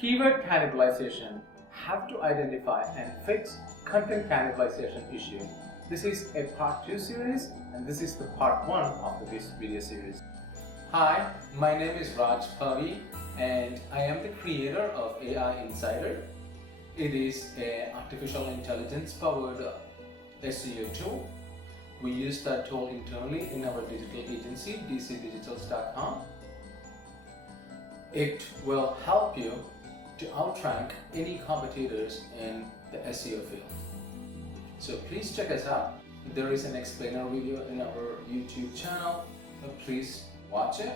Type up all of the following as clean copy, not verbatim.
Keyword cannibalization. How to identify and fix content cannibalization issue. This is a part 2 series and this is the part 1 of this video series. Hi, my name is Raj Pavi and I am the creator of AI Insider. It is an artificial intelligence powered SEO tool. We use that tool internally in our digital agency dcdigitals.com. It will help you to outrank any competitors in the SEO field. So please check us out. There is an explainer video in our YouTube channel. Please watch it.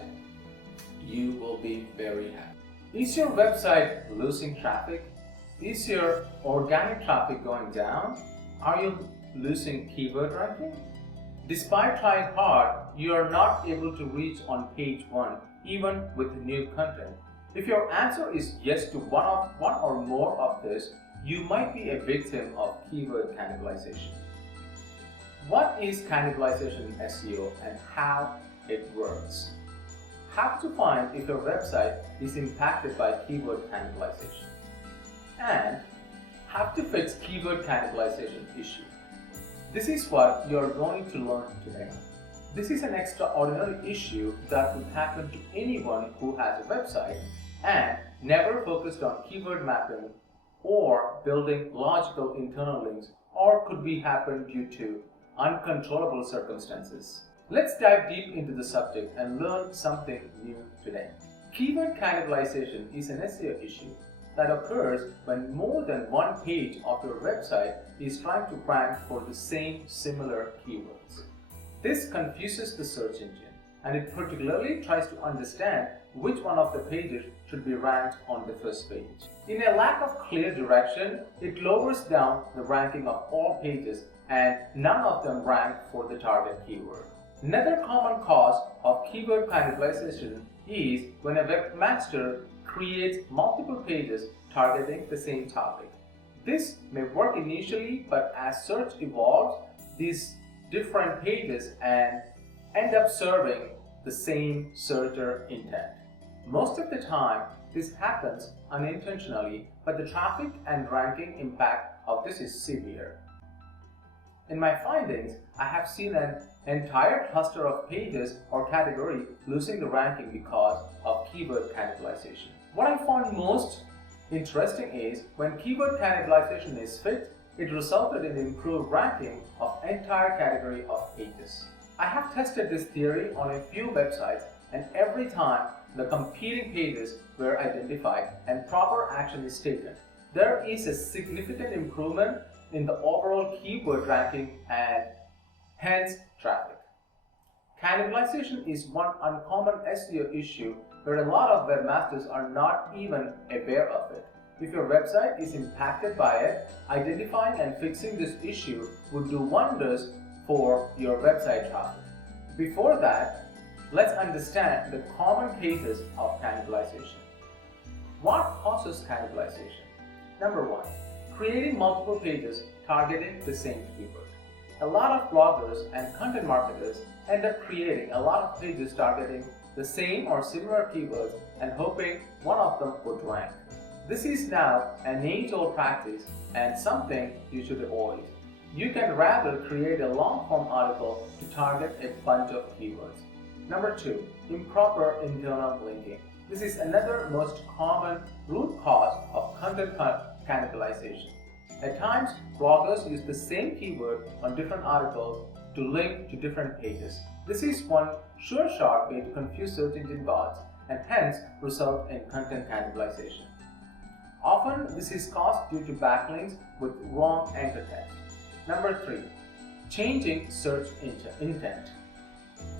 You will be very happy. Is your website losing traffic? Is your organic traffic going down? Are you losing keyword ranking? Despite trying hard, you are not able to reach on page 1 even with new content. If your answer is yes to one or more of this, you might be a victim of keyword cannibalization. What is cannibalization in SEO and how it works? How to find if your website is impacted by keyword cannibalization. And how to fix keyword cannibalization issue. This is what you are going to learn today. This is an extraordinary issue that would happen to anyone who has a website and never focused on keyword mapping or building logical internal links, or could be happen due to uncontrollable circumstances. Let's dive deep into the subject and learn something new today. Keyword cannibalization is an SEO issue that occurs when more than one page of your website is trying to rank for the same similar keywords. This confuses the search engine, and it particularly tries to understand which one of the pages should be ranked on the first page. In a lack of clear direction, it lowers down the ranking of all pages and none of them rank for the target keyword. Another common cause of keyword cannibalization is when a webmaster creates multiple pages targeting the same topic. This may work initially, but as search evolves, these different pages and end up serving the same searcher intent. Most of the time, this happens unintentionally, but the traffic and ranking impact of this is severe. In my findings, I have seen an entire cluster of pages or category losing the ranking because of keyword cannibalization. What I found most interesting is when keyword cannibalization is fixed, it resulted in improved ranking of entire category of pages. I have tested this theory on a few websites, and every time the competing pages were identified and proper action is taken, there is a significant improvement in the overall keyword ranking and hence traffic. Cannibalization is one uncommon SEO issue where a lot of webmasters are not even aware of it. If your website is impacted by it, identifying and fixing this issue would do wonders for your website traffic. Before that, let's understand the common cases of cannibalization. What causes cannibalization? Number 1, creating multiple pages targeting the same keyword. A lot of bloggers and content marketers end up creating a lot of pages targeting the same or similar keywords and hoping one of them would rank. This is now an age-old practice and something you should avoid. You can rather create a long-form article to target a bunch of keywords. Number 2, improper internal linking. This is another most common root cause of content cannibalization. At times, bloggers use the same keyword on different articles to link to different pages. This is one sure shot way to confuse search engine bots and hence result in content cannibalization. Often, this is caused due to backlinks with wrong anchor text. Number 3, changing search intent.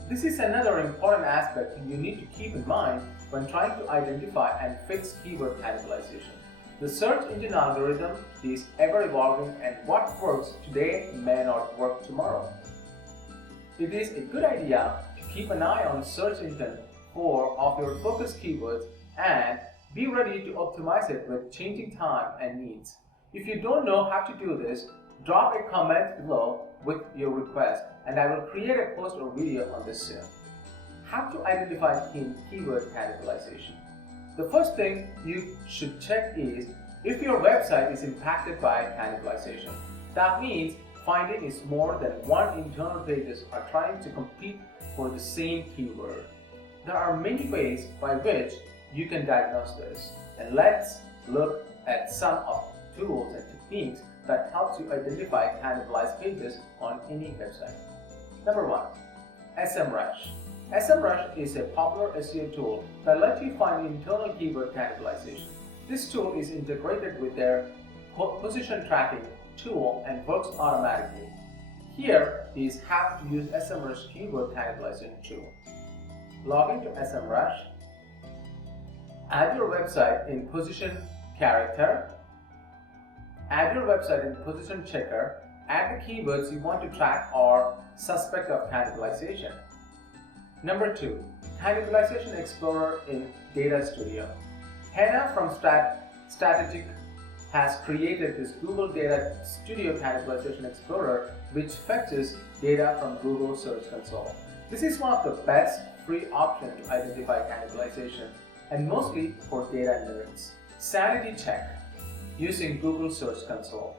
This is another important aspect you need to keep in mind when trying to identify and fix keyword cannibalization. The search engine algorithm is ever evolving and what works today may not work tomorrow. It is a good idea to keep an eye on search intent of your focus keywords and be ready to optimize it with changing time and needs. If you don't know how to do this, drop a comment below with your request and I will create a post or video on this soon. How to identify keyword cannibalization. The first thing you should check is if your website is impacted by cannibalization. That means finding is more than one internal pages are trying to compete for the same keyword. There are many ways by which you can diagnose this, and let's look at some of the tools and techniques that helps you identify cannibalized pages on any website. Number 1. SEMrush. SEMrush is a popular SEO tool that lets you find internal keyword cannibalization. This tool is integrated with their position tracking tool and works automatically. Here is how to use SEMrush keyword cannibalization tool. Log into SEMrush. Add your website in position character. Add your website in position checker. Add the keywords you want to track or suspect of cannibalization. Number 2. Cannibalization Explorer in Data Studio. Hannah from Statistic has created this Google Data Studio Cannibalization Explorer which fetches data from Google Search Console. This is one of the best free options to identify cannibalization and mostly for data nerds. Sanity check using Google Search Console.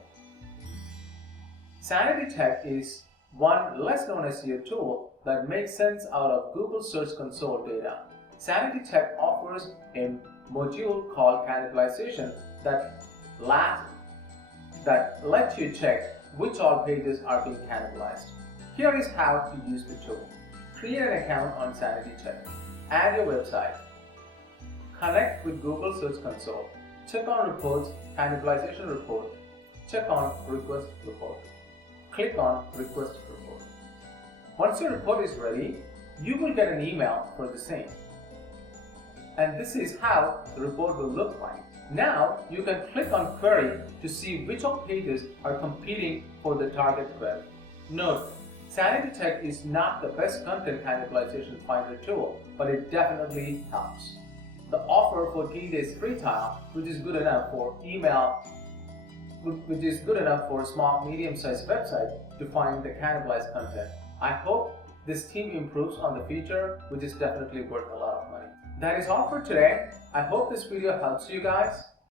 Sanity check is one less known SEO tool that makes sense out of Google Search Console data. Sanity check offers a module called Cannibalization that lets you check which all pages are being cannibalized. Here is how to use the tool. Create an account on Sanity check. Add your website. Connect with Google Search Console. Check on Reports, Cannibalization Report. Check on Request Report. Click on Request Report. Once your report is ready, you will get an email for the same. And this is how the report will look like. Now you can click on Query to see which all pages are competing for the target query. Note, Sanity check is not the best content cannibalization finder tool, but it definitely helps. The offer for 3 days free trial, which is good enough for small, medium-sized website to find the cannibalized content. I hope this team improves on the feature, which is definitely worth a lot of money. That is all for today. I hope this video helps you guys.